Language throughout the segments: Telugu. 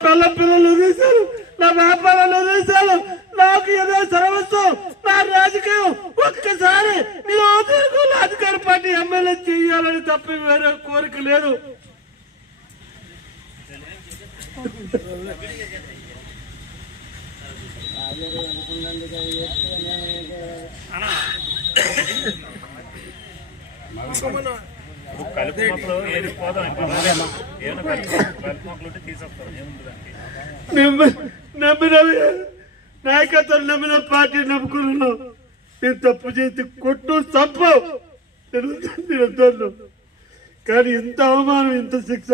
పిల్ల పిల్లలు వదిలేశారు నా వ్యాపారాలు వదిలేశారు నాకు ఏదో సర్వస్వం నా రాజకీయం ఒక్కసారి నియోజకవర్గంలో అధికార పార్టీ ఎమ్మెల్యే చేయాలని తప్ప వేరే కోరిక లేదు. కలుపు మొక్కలు ఏది పోదాం ఇప్పుడు ఏమైనా కలుపు మొక్కలు ఉంటే తీసేస్తారు. ఏముంది దానికి? నమ్మి నమ్మిన నాయకత్వం నమ్మిన పార్టీ నమ్ముకున్నాను. నేను తప్పు చేసి కొట్టు తప్పు నేను. కానీ ఇంత అవమానం ఇంత శిక్ష.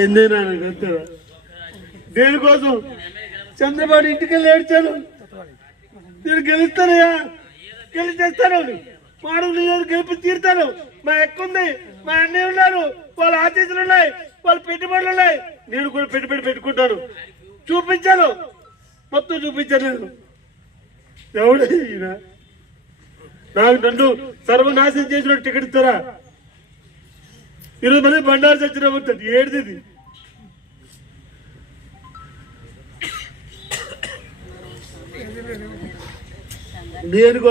ఎందుకు నాకు దేనికోసం? చంద్రబాబు ఇంటికి ఏడ్చాను నేను గెలుస్తానయ్యా గెలిచేస్తాను. మాడు నియోజక గెలిపి తీరుతాను. మా ఎక్క ఉంది మా అన్నయ్య ఉన్నారు. వాళ్ళ ఆఫీసులు ఉన్నాయి. వాళ్ళ పెట్టుబడులు ఉన్నాయి. నేను కూడా పెట్టుబడి పెట్టుకుంటాను. చూపించాను. మొత్తం చూపించాను నేను. ఎవడు నాకు నన్ను సర్వనాశనం చేసిన టికెట్ ఇస్తారా? ఈరోజు మళ్ళీ బండారు చచ్చిన ఏడిది ఇది. దేనికో